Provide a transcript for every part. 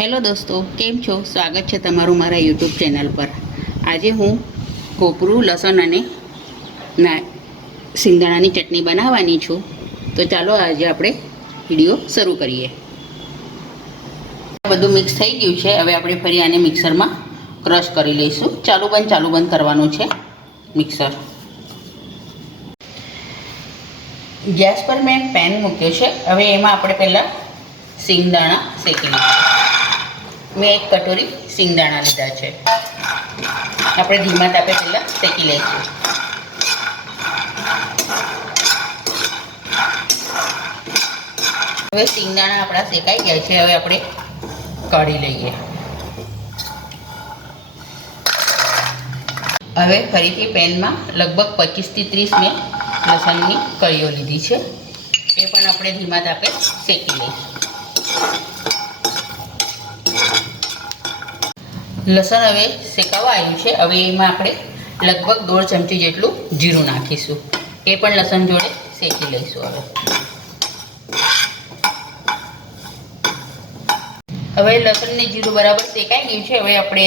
Hello દોસ્તો, કેમ છો? સ્વાગત છે તમારું મારા યુટ્યુબ ચેનલ પર। આજે હું કોપરું, લસણ અને સિંગદાણાની ચટણી બનાવવાની છું। તો ચાલો આજે આપણે વિડીયો શરૂ કરીએ। બધું મિક્સ થઈ ગયું છે। હવે આપણે ફરી આને મિક્સરમાં ક્રશ કરી લઈશું। ચાલુ બંધ કરવાનું છે મિક્સર। ગેસ પર મેં પેન મૂક્યો છે। હવે એમાં આપણે પહેલાં સિંગદાણા શેકી લઈશું। મેં એક કટોરી સિંગદાણા લીધા છે। આપણે ધીમા તાપે પહેલાં શેકી લઈશું। હવે સિંગદાણા આપણા શેકાઈ ગયા છે। હવે આપણે કાઢી લઈએ। હવે ફરીથી પેનમાં લગભગ 25 થી 30 મેં લસણની કળીઓ લીધી છે। એ પણ આપણે ધીમા તાપે શેકી લઈશું। લસણ હવે શેકાવા આવ્યું છે। હવે એમાં આપણે લગભગ 1.5 ચમચી જેટલું જીરું નાખીશું। એ પણ લસણ જોડે શેકી લઈશું। હવે લસણ ને જીરું બરાબર શેકાઈ ગયું છે। હવે આપણે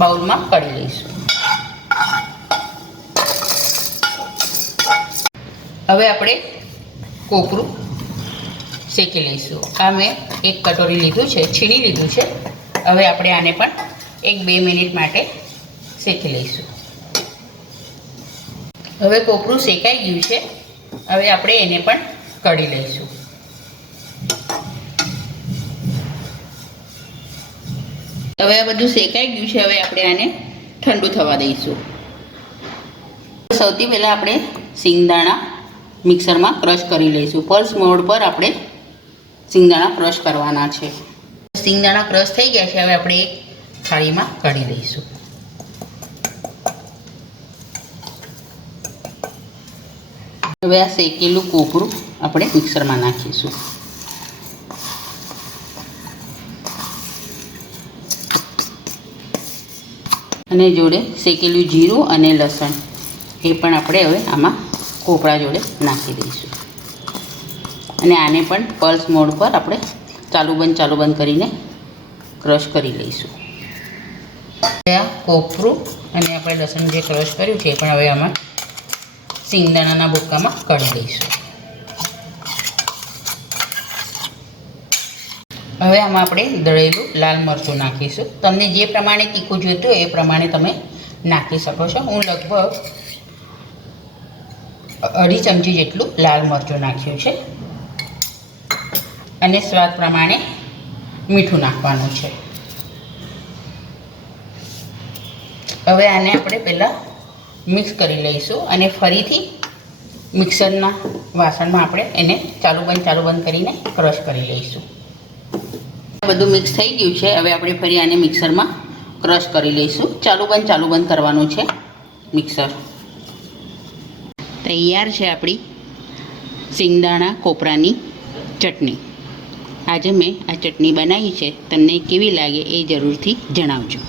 બાઉલમાં કાઢી લઈશું। હવે આપણે કોપરું શેકી લઈશું। આ મેં એક કટોરી લીધું છે, છીણી લીધું છે। હવે આપણે આને પણ 1-2 મિનિટ માટે શેકી લઈશું। હવે કોપરું શેકાઈ ગયું છે। હવે આપણે એને પણ કાઢી લઈશું। હવે આ બધું શેકાઈ ગયું છે। હવે આપણે આને ઠંડુ થવા દઈશું। સૌથી પહેલાં આપણે સિંગદાણા મિક્સરમાં ક્રશ કરી લઈશું। પલ્સ મોડ પર આપણે સિંગદાણા ક્રશ કરવાના છે। સિંગદાણા ક્રશ થઈ ગયા છે। હવે આપણે એક થાળીમાં કાઢી લઈશું। હવે આ શેકેલું કોપરું આપણે મિક્સરમાં નાખીશું। અને જોડે શેકેલું જીરું અને લસણ એ પણ આપણે હવે આમાં કોપરા જોડે નાખી દઈશું। અને આને પણ પલ્સ મોડ પર આપણે ચાલુ બંધ કરીને ક્રશ કરી લઈશું। આ કોપરું અને આપણે લસણ જે ક્રશ કર્યું છે એ પણ હવે આમાં સિંગદાણાના ભૂક્કામાં કાઢી લઈશું। હવે આમાં આપણે દળેલું લાલ મરચું નાખીશું। તમને જે પ્રમાણે તીખું જોઈતું હોય એ પ્રમાણે તમે નાખી શકો છો। હું લગભગ 2.5 ચમચી જેટલું લાલ મરચું નાખ્યું છે। અને સ્વાદ પ્રમાણે મીઠું નાખવાનું છે। હવે આને આપણે પહેલાં મિક્સ કરી લઈશું અને ફરીથી મિક્સરના વાસણમાં આપણે એને ચાલુ બંધ કરીને ક્રશ કરી લઈશું। બધું મિક્સ થઈ ગયું છે। હવે આપણે ફરી આને મિક્સરમાં ક્રશ કરી લઈશું। ચાલુ બંધ કરવાનું છે મિક્સર। તૈયાર છે આપણી સિંગદાણા કોપરાની ચટણી। આજે મેં આ ચટણી બનાવી છે। તમને કેવી લાગે એ જરૂરથી જણાવજો।